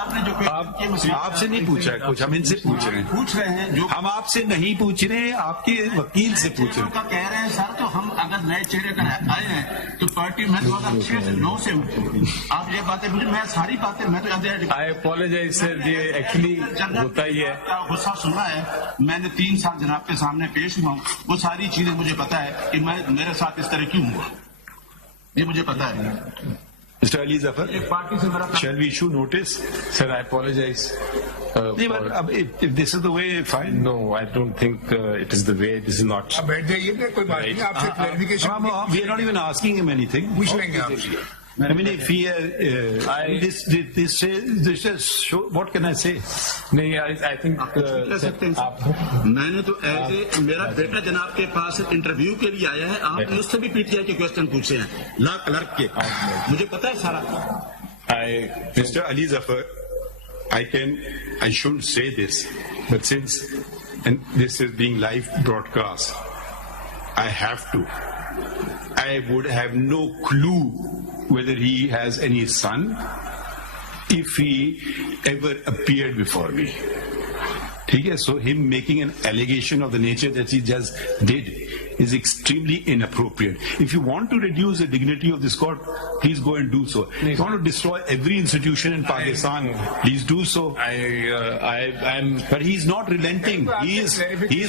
आपसे नहीं पूछा है कुछ, हम इनसे पूछ रहे हैं जो हम आपसे नहीं पूछ रहे हैं, आपके वकील से पूछ रहे हैं। कह रहे हैं सर, तो हम अगर नए चेहरे कर आए हैं तो पार्टी में 2006 से 9 से आप ये बातें मुझे, मैं सारी बातें मैं तो आई अपोलोजाइज सर, ये एक्चुअली होता ही है। गुस्सा सुना है, मैंने 3 साल जनाब के सामने पेश हुआ हूँ, वो सारी चीजें मुझे पता है कि मैं मेरे साथ इस तरह क्यों हुआ, ये मुझे पता है। Mr. Ali Zafar, shall we issue notice? Sir, I apologize. If this is the way, fine. No, I don't think it is the way. This is not. बैठ जाइए, कोई बात नहीं, आपसे clarification. We are not even asking him anything. पूछ लेंगे आपसे। I mean, if he, this says, what can I say? नहीं, I think मैंने तो ऐसे मेरा बेटा जनाब के पास इंटरव्यू के लिए आया है, आपने उससे भी पीटीआई के क्वेश्चन पूछे हैं, लॉ क्लर्क के, मुझे पता है सारा। Mr. Ali Zafar, I shouldn't say this, but since and this is being live broadcast, I have to. I would have no clue whether he has any son if he ever appeared before me. Okay, so him making an allegation of the nature that he just did is extremely inappropriate. If you want to reduce the dignity of this court, please go and do so. If you want to destroy every institution in Pakistan, please do so. But he's not relenting. He is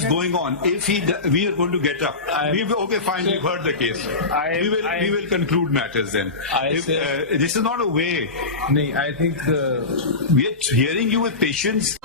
going on. If we are going to get up. Okay, fine. We've heard the case. We will conclude matters then. This is not a way. I think we are hearing you with patience.